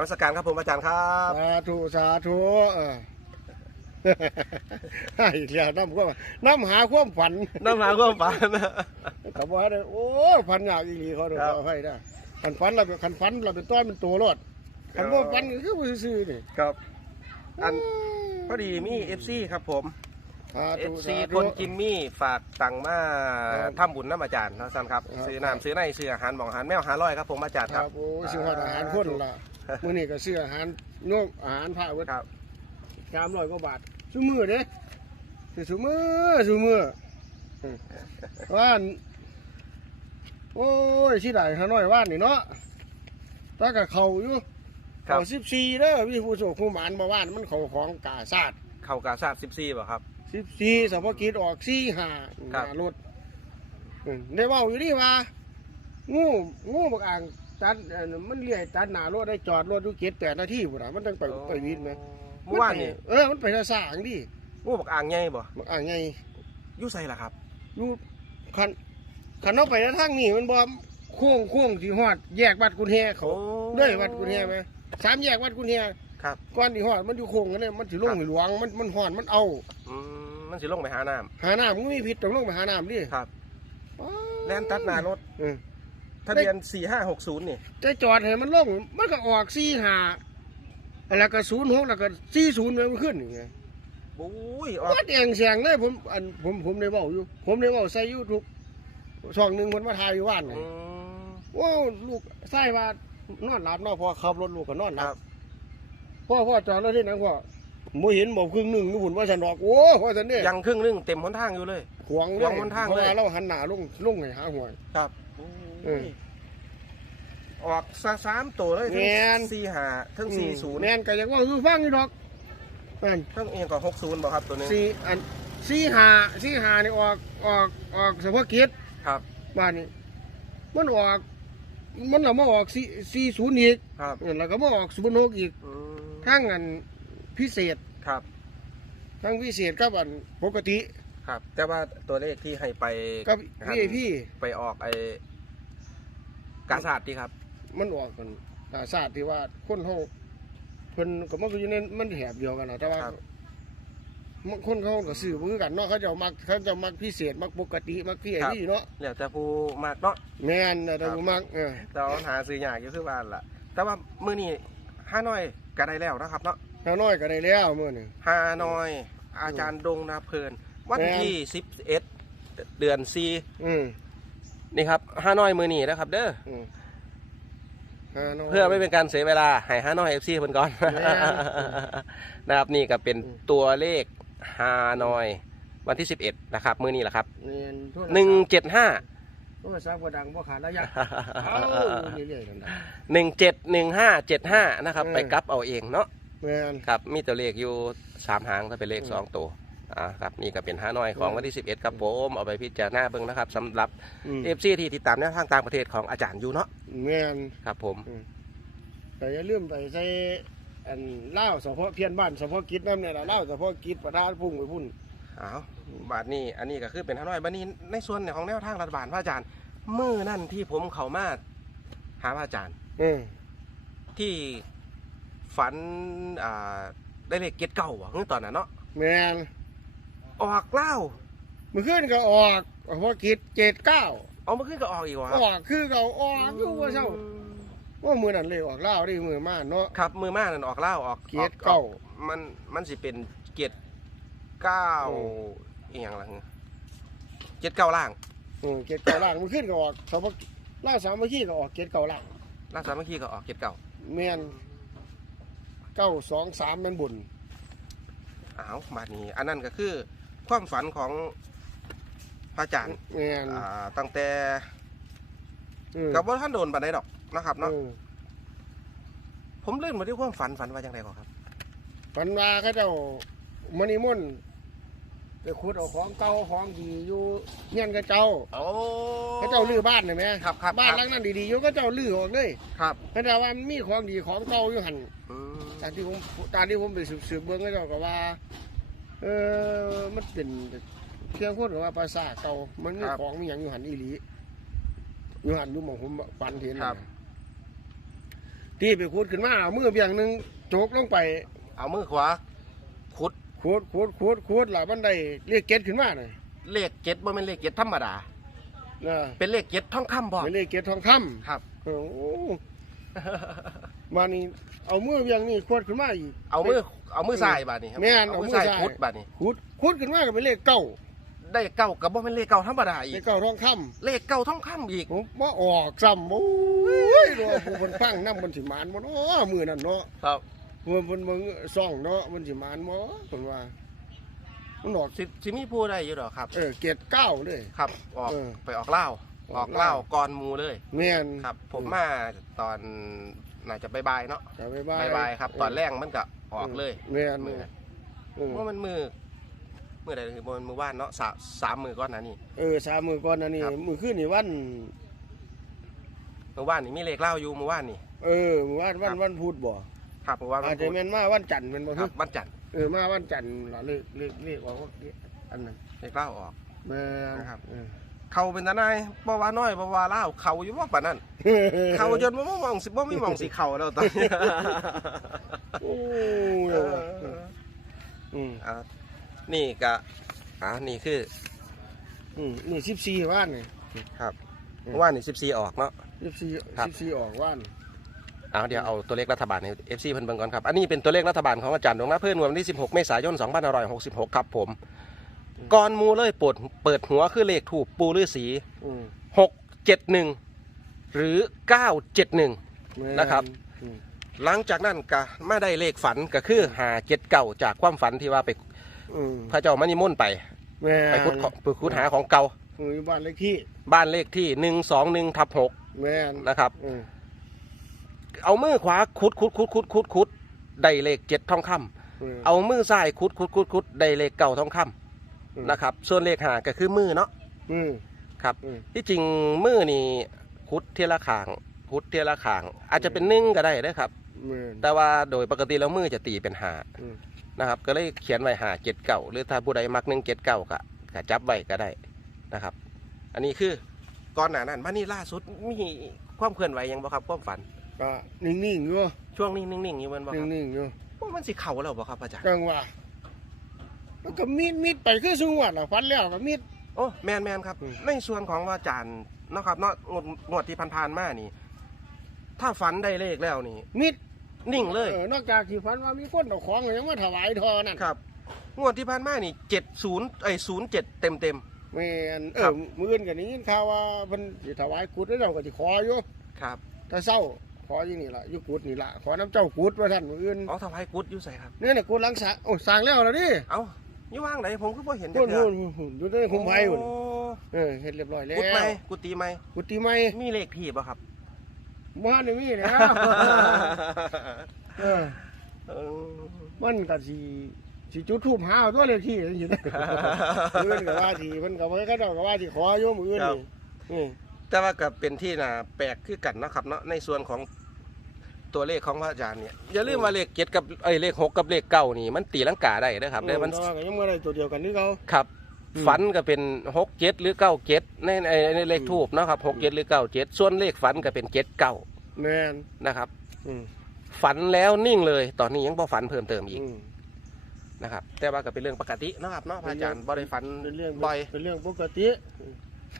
นมัสการครับผมอาจารย์ครับสาธุสาธุเออให้อีกแล้วน้ำก็น้ำหาความฝันน้ำหาความฝันกับว่าได้โอ้ฝันอยากอีหลีเขาเดี๋ยวครับเอาให้ได้ขันฝันเราเป็นขันฝันเราเป็นต้อนเป็นตัวรอดขันว่าฝันก็คือบ่ซื่อๆนี่ครับอันพอดีมีเอฟซีครับผมสาเอธุฟสาซีธุคนกินมี่ฝากตังค์มาครับทำบุญน้ำอาจารย์นะสันครับครับ ซื้อน้ำซื้อในซื้ออาหารหมองอาหารแมวอาหารร้อยครับผมอาจารย์คครัรับบโอ้สิหอดอาหารคนละ มื้อนี้ก็ซื้ออาหารโยกอาหารพระเวิร์ดครับสามร้อยกว่าบาทซุมือเด้ซื้อซุมือซุมืออืมว่านโอ้ยสิได้ฮาน้อยว่านนี่เนาะถ้าก็เข้าอยู่ครับ เขาสิบสี่เด้อมีผู้โชคผู้หมานมาว่านมันเขาของกาซาด เข่ากาซาดสิบสี่ป่ะครับ สิบสี่สมภกิจออกสี่ห้าครับหน้ารถอืมได้เว่าอยู่นี่ว่างูงูบักอ่าง ตัดเอ่อมันเลี้อยตัดหน้ารถได้จอดรถดูเกียรแปดนาทีพุ่นน่ะมันต้องไปไปวินไหมเมื่อวานนี่เออมันไปทางสร้างดิงูบักอ่างใหญ่บ่บักอ่างไงอยุ่ใส่ล่ะครับอยู่คันคันเอาไปทางนี้มันบ่โค้งโค้งสิฮอดแยกวัดกุนแฮเขาโอ้เลยวัดกุนแฮไหมสามแยกวัดกุนแฮครับก้อนที่หอดมันอยู่โค้งกันเนี่ยมันถือลงครับให้หลวงมันมันหอดมันเอา อืมมันสิลงไปหาน้หาน้ำมันก็มีพิษต้องลงไปหาน้ำดิำครับอ้าวแล่นตัดหน้ารถ เออ ทะเบียนสี่ห้าหกศูนย์นี่จะจอดให้มันลงมันก็ออกสี่หาแล้วก็ศูนย์หกแล้วก็สี่ศูนย์มันขึ้นอย่างเงี้ยโอ้ยออกวัดเองเสียงเลยผมอันผมผมได้เว้าอยู่ ผมได้เว้าใส่ยูทูบช่องหนึ่งมันมาถ่ายอยู่ว่านน่ะอืมว้าวลูกไส้ว่านอนหลับเนอนพอขับรถลูกก็นอนหลัครับบพ่อพ่อจอดรถที่ไหนพ่อโมเห็นบอกครึ่งหนึ่งนู่นว่าฉันบอกโอ้พ่อฉันเนี่ยยังครึ่งหนึงเต็มหนทางอยู่เลย ขวางขวางบนทางเลยเพราะว่าเราหันหน้าลงลงให้หาหัวครับ เออ ออกซะสามตัวเลยทั้งแม่นสี่ห้าทั้งสี่ศูนย์แมนก็ยังว่าคือฟังอยู่ดอกอันทั้งเอียงกับหกศูนย์บ่ครับตัวนี้สี่อันสี่หาสี่หานี่ออกออกออกเฉพาะกิจครับ บ้านนี้ มันออก มันเรามาออกสี่สี่ศูนย์อีกครับเออแล้วก็มาออกศูนย์หกอีกอืมทั้งอันพิเศษครับ ทั้งพิเศษกับอันปกติ ครับ แต่ว่าตัวเลขที่ให้ไปกับครับพี่พี่ไปออกไอ้ กาซาดที่ครับ มันออกกันตาศาสตร์ที่ว่าคนเขาเพิ่นก็มันก็อยู่ในมันแถบเดียวกันนะแต่ว่าครับ มันคนเขาก็ซื้อมือกันเนาะเขาจะเอามักเขาจะมักพิเศษมักปกติมักพี่ไอ้นี่เนาะแล้วแต่ผู้มากเนาะ แม่นแต่ผมมักเออแต่ว่าหาซื้อยากอยู่คือบ้านล่ะ แต่ว่ามื้อนี้ห้าน้อยก็ได้แล้วนะครับเนาะเท่าน้อยก็ได้แล้วมื้อนี้ ห้าน้อย อาจารย์ดงนาเพลิน วันแม่นที่สิบเอ็ดเดือนสี่อืม นี่ครับห้าน้อยมือนี้นะครับ เด้ออืมหาน้ย เพื่อไม่เป็นการเสียเวลาให้ห้าน้อยเอฟซีเพิ่นก่อน แม่น นะครับนี่ก็เป็นอืมตัวเลขฮานอย วันที่ 11 นะครับ มือนี้แหละครับ เรียนโทรศัพท์175 โทรศัพท์ก็ดังบ่ขาดระยะเอาเรื่อยๆกันนะ171575 นะครับ เออ ไปกลับเอาเองเนาะแม่น ครับ มีตัวเลขอยู่ 3 หางถ้าเป็นเลข2ตัว อ่าครับนี่ก็เป็นฮานอยของวันที่ 11 ครับผมเอาไปพิจารณาเบิ่งนะครับสำหรับอืมเอฟซีที่ติดตามแนวทางต่างประเทศของอาจารย์อยู่เนาะแม่นครับผมแต่อย่าลืมไปใส่อันเหล้าเฉพาะเพี้ยนบ้านเฉพาะกิจน้ำเนี่ยล่ะเหล้าเฉพาะกิจประดาพุ่งไปพุ่นอ้าวบาทนี้อันนี้ก็คือเป็นฮานอยบัดนี้ในส่วนของแนวทางรัฐบาลพระอาจารย์มือนั่นที่ผมเข้ามาหาพระอาจารย์ เออที่ฝันอ่าได้เลขเก็ดเก่าอะคือตอนนั้นเนาะแม่น ออกเล่าเมื่อคืนก็ออกเฉพาะกิจเจ็ดเก้าเอามาขึ้นก็ออกอีกวะคอรับอกคือเขาออกอยู่ว่าเช้าว่ามือนั่นเลยออกเหล้าดิมือมาเนาะครับ มือมานั่นออกเล่าออกเกียรติเก้าออมันมันสิเป็นเกียรติเก้าโอ้อีกอย่างละเกียรติเก้าล่างอืมเจ็ดเก้าล่างเมื่อคืนก็ออกเฉพาะเหล้าสามเมื่อกี้ก็ออกเจ็ดเก้าล่างล่างสามัคคีก็ออกเกียรติเก้าแม่นเก้าสองสามแม่นบุญอ้าวบาทนี้ อันนั้นก็คือ ความฝันของพระอาจารย์แม่นอ่าตั้งแต่เออกับว่าท่านโดนบันไดดอกนะครับเนาะเออผมเลื่อนมาที่ความฝันฝันว่าจังไดก่อนครับฝันว่าเขาเจ้ามันนิมนต์ไปขุดเอาของเก่าของดีอยู่เงี้ยนกับเจ้าโอ้เขาเจ้าลื้อบ้านเห็นไหมครับครับบ้านครับหลังนั้นดีๆอยู่ก็เจ้าลื้อออกเลยครับเขาเจ้าว่ามีของดีของเก่าอยู่หันอืมตามที่ผมตามที่ผมไปสืบๆเบื้องก็เจ้าก็ว่า เออมันเป็นเครื่องพูดกับว่าภาษาทเก่ามันมีของมีอย่างอยู่หันอีหลีอยู่หันอยู่หมองผมฝันเห็นครับนะตีไปขุดขึ้นมาเอามือเบี่ยงหนึงโจกลงไปเอามือขวาขุดขุดขุดขุดขุดแล้วมันได้เรียกเก็ดขึ้นมาน่ะเลขเจ็ดบ่เป็นเลขเจ็ดธรรมดา นะเป็นเลขเจ็ดทองคำบ่เป็นเรียกเก็ดทองคำครับโอ้โหมานี่ เอามือเบี่ยงนี่ขุดขึ้นมาอีก เอามือเอามือซ้ายบาดนี้ครับแม่นเอาเอามืมืออซ้ายซ้ายขุดบาดนี้ ขุดขุดขึ้นมาก็เป็นเลขเก้าได้เก้ากับบ่เป็นเลขเก้าธรรมดาอีเลกขเก้าทองคำเลขเก้าทองคำอีกผมว่าออกซ้ำโอ้ยดูผู้คนฟังน้ำมันสิมานบ่เนาะมือนั่นเนาะครับเมื่อมันมึงซ่องเนาะมันสิมานบ่คนว่ามันออกสิสิมีผู้ได้อยู่ดอกครับ เออเกตเก้าเลย ครับ ออกเออ ไปออกเหล้าอ อออกกเหเหล้าล้าก่อนหมูเลยแม่นครับ ผมมาตอนน่าจะบายๆเนาะจะไปบายบายๆครับ ตอนแรกมันก็ออกเลยแม่นมือเออว่ามันมือมือใดคือบ่มันมือว่านเนาะสามสามมือก้อนนะนี่เออสามมือก่อนอันนี้ครับมือขึ้นนี่วันมือว่านนี่มีเลขเหล้าอยู่มือว่านนี่เออมือวันวันวันพูดบ่ครับมือว่านอาจจะแม่นมาวันจันทร์แม่นบ่คฮึรับวันจันทร์เออมาวันจันทร์ล่ะเลขเลขเลขว่าอันนั้นเลขเหล้าออกแม่นนะครับ เออเขาเป็นตาหนายบ่ว่าน้อยบ่ว่าเหล้าเขาอยู่ว่าปานนั้น เขาจนบ่มองสิบ่มีมองสิเขาแล้วตอนนี้ โอ้ยเอออืมอะนี่ก็อ่านี่คืออืมนี่สิบสี่ว่านนี่ ครับอืมเมื่อว่านนี่14 ออกเนาะ สิบสี่ครับ สิบสี่ออกว่านเอาเดี๋ยวเอาตัวเลขรัฐบาลใน FC เพิ่นเบิ่งก่อนครับ อันนี้เป็นตัวเลขรัฐบาลของอาจารย์ดวงนาเพิ่นวันที่ 16 เมษายน 2566 ครับผม ก่อนหมูเลยเปิดเปิดหัวคือเลขถูกปูฤาษีอืม671หรือ971แม่นะครับ อืมหลังจากนั้นก็มาได้เลขฝันก็คือหาเจ็ดเก่าจากความฝันที่ว่าไปอืมพระเจ้ามานิมนต์ไป แม่ไปขุดของไปขุดหาของเก่าอืมอยู่บ้านเลขที่บ้านเลขที่หนึ่งสองหนึ่งทับหกแม่นนะครับ อืมเอามือขวาขุดขุดขุดขุดขุดขุดได้เลขเจ็ดทองคำอืมเอามือซ้ายขุดขุดขุดขุดได้เลขเก่าทองคำอืม นะครับ ส่วนเลขหาก็คือมือเนาะอืมครับ อืม ที่จริงมือนี่ขุดเทียละขางขุดเทียละขาง อาจจะเป็นหนึ่งก็ได้นะครับแม่นแต่ว่าโดยปกติแล้วมือจะตีเป็นหาอืม นะครับ ก็เลยเขียนไว้หาเจ็ดเก่าหรือถ้าผู้ใดมักหนึ่งเจ็ดเก่าก็ก็จับไว้ก็ได้นะครับ อันนี้คือก่อนหน้านั้นมานี่ล่าสุดมีความเคลื่อนไหวหยังบ่ครับความฝัน ก็นิ่งๆอยู่ช่วงนี้นิ่งๆอยู่แมันบ่ครับนิ่งๆอยู่ว่ามันสิเข่าแล้วบ่ครับอาจารย์จังว่า มันก็มีดมีดไปคือสุงวัดล่ะฟันแล้วก็มีด โอ้แมนแมนครับ อืม ในส่วนของว่าอาจารย์เนาะครับเนาะงวดงวดที่ผ่านๆมานี่ ถ้าฝันได้เลขแล้วนี่ มีดนิ่งเลย เออนอกจากที่ฟันว่ามีคนเอาของยังมาถวายทอนั่นครับ งวดที่ผ่านมานี่เจ็ดศูนย์ไอ้ศูนย์เจ็ดเต็มเต็ม แม่นเอครัอบ มื้ออื่นก็นี้ยินข่าวว่าเพิ่นสิถวายกุดแล้วเจ้าก็สิขออยู่ๆครับถ้าเศร้าขออยู่นี่ล่ะอยู่กุดนี่ล่ะขอน้ำเจ้ากุดว่าท่านมื้ออื่นอ๋อถวายกุดอยู่ใส่ครับ เนี่ยน่ะกุดหลังสระโอ้สร้างแล้วล่ะดิเอ้า อยู่ว่างไหนผมก็บ่เห็นจันู่กนเทื่นู่อนนู่นอยู่ในคุ้มไผ่พุ่นโอ้เออเฮ็ดเรียบร้อยแล้วกุดไหมกุฏิไหมกุฏิใหม่มีเลขที่ป่ะครับบ้านนี่มีแล้วเออเออมันก็สิสิจุดทูบหาเอาตัวเลขที่จังซี่นะมื้ออื่นก็ว่าสิเพิ่นก็บ่ก็เจ้าก็ว่าสิขออยู่มื้ออื่นนี่อืมแต่ว่าก็เป็นที่น่าแปลกคือกันเนาะครับเนาะในส่วนของ ตัวเลขของพระอาจารย์เนี่ยอย่าลืมว่าเลขเจ็ดกับไอ้ยเลขหกกับเลขเก้านี่มันตีลังกาได้นะครับได้มันแต่ว่าก็ยังบ่ได้ตัวเดียวกันนี่เขา ครับ อืมฝันก็เป็นหกเจ็ดหรือเก้าเจ็ดในในในเลขทูบเนาะครับหกเจ็ดหรือเก้าเจ็ดส่วนเลขฝันก็เป็นเจ็ดเก้าแม่นนะครับ อืมฝันแล้วนิ่งเลยตอนนี้ยังบ่ฝันเพิ่มเติมอีกอืมนะครับ แต่ว่าก็เป็นเรื่องปกติเนาะครับเนาะพระอาจารย์บ่ได้ฝันเป็นเรื่องบ่อยเป็นเรื่องปกติ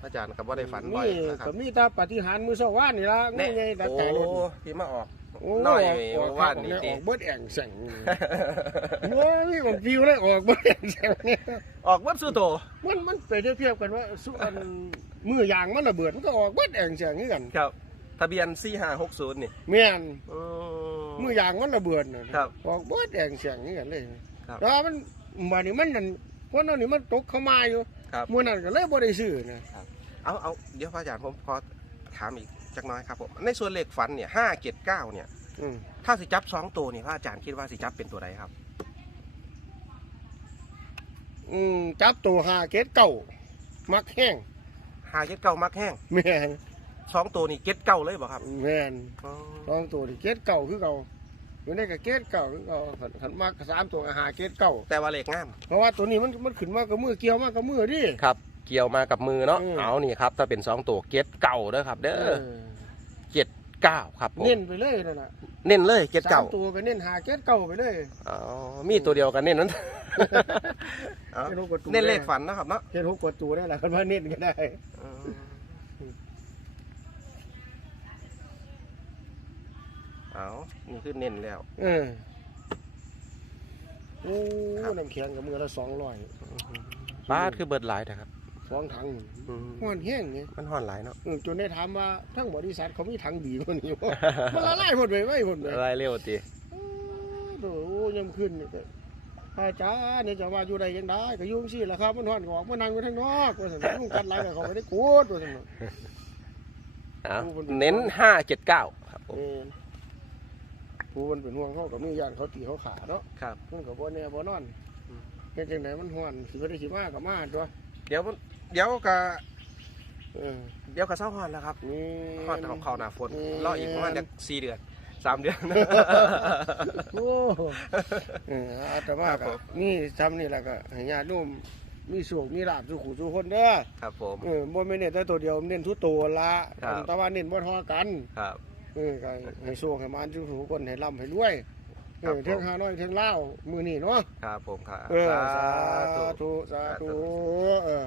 พระอาจารย์ก็บ่ได้ฝันบ่อยนี่นะครัก็บมีแต่ปฏิหารย์มื้อเช้าว่านนี่ล่ะงูใหญ่ดักโอ้ตายรถที่มาออก โอ้น้อยออกว่านนี่ออกติออกเบิดแอ่งแสงโอ้ยมีของฟิวเลยออกเบิดแอ่งแสงเนี่ยออกวัดสุโตมันมันไปเทียบกันว่าสุอันมือยางมันระเบิดมันก็ออกเบิดแอ่งแสงนี่กันครับ ทะเบียน4560นี่แม่นอืมือยางมันระเบิดน่ะครับออกเบิดแอ่งแสงนี่กันเลยครับแล้วมันบัดนี้มันนั่นคนนั้นนี่มันตกเข้ามาอยู่ครับมื้อนั้นก็เลยบ่ได้ซื้อนะเอาเอาเดี๋ยวพระอาจารย์ผมขอถามอีก จักหน้อยครับผมในส่วนเลขฝันเนี่ย579เนี่ย อืมถ้าสิจับสองตัวนี่พระอาจารย์คิดว่าสิจับเป็นตัวใดครับ อืมจับตัวหาเกตเก่ามักแห้งหาเก็ดเก่ามักแห้งแม่นสองตัวนี่เก็ดเก่าเลยบ่ครับแม่นอ๋อสองตัวนี่เกตเก่าคือเก่าอยู่ในกับเกตเก่าคือเก่าขันขันมากสามตัวก็หาเกตเก่าแต่ว่าเลขงาม เพราะว่าตัวนี้มันมันขึ้นมากับมือเกี่ยวมากับมือดิครับ เกี่ยวมากับมือเนาะ อืม เอานี่ครับ ถ้าเป็นสองตัวเก็ดเก่าเด้อครับ เด้อเออเจ็ดเก้าครับผมเน้นไปเลยนั่นน่ะเน้นเลยเจ็ดสาเก้ามตัวก็เน้นหาเจ็ดเก้าไปเลยอ๋อมีตัวเดียวกันเน้นนั้น เอาเน้นหกกว่าตัวเน้นเลขฝันนะครับเนาะเห็นหกกว่าตัวได้แหละคันว่าเน้นก็ได้ เอานี่คือเน้นแล้ว เออโอ้น้ำแข็งกับมือละสองร้อยบ้าดคือเบิดหลายนะครับ สองถังอืมห้อนแห้งไงมันห่อนหลายเนาะเออจนได้ถามว่าทั้งบริษัทเขามีถังบีมันอยู่มันละลายหมดเลยไม่หมดเลยอะไรเร็วตีโอ้โหยำขึ้นนี่ก็อาจารย์เนี่ยจะว่าอยู่ใดยังได้ก็อยุ่จังสิแหละครับมันห้อนก็ออกมานั่งอยู่ทางนอกว่าสั่นยุ่งกัดไรกับเขาไม่ได้กูดว่าสั่นเอาเน้นห้าเจ็ดเก้าครับผเอมอผู้มันเป็นห่วงเขากับมีญาติเขาตีเขาขาเนาะครับ มันกับบ่แน่บ่นอนอืมเฮ็ดจังไดมันห้อนสิบ่ได้สิมากับมาตัวเดี๋ยวมัน เดี๋ยวก็เออเดี๋ยวก็เศร้าห่อนแล้วครับนี่ห่อนของเขาหนาฝนอืมรออีกประมาณจะสี่เดือนสามเดือนโอ้เอออาตมาครัก็บผมนี่ทำนี่แหละก็ให้ญาติโยมมีสุขมีลาภสุขุสุขคนเด้อครับผมเออบ่แม่นเน้นแต่ตัวเดียวเน้นทุกตัวละครับแต่ว่าเน้นบ่เทอกันครับเออก็ให้โชคให้มานสุขุคนให้ร่ำให้รวยเอครับอเทิงผมหาน้อยเทิงเล่าวมื้อนี้เนาะครับผมครับเออสาธุธุสาธุเออ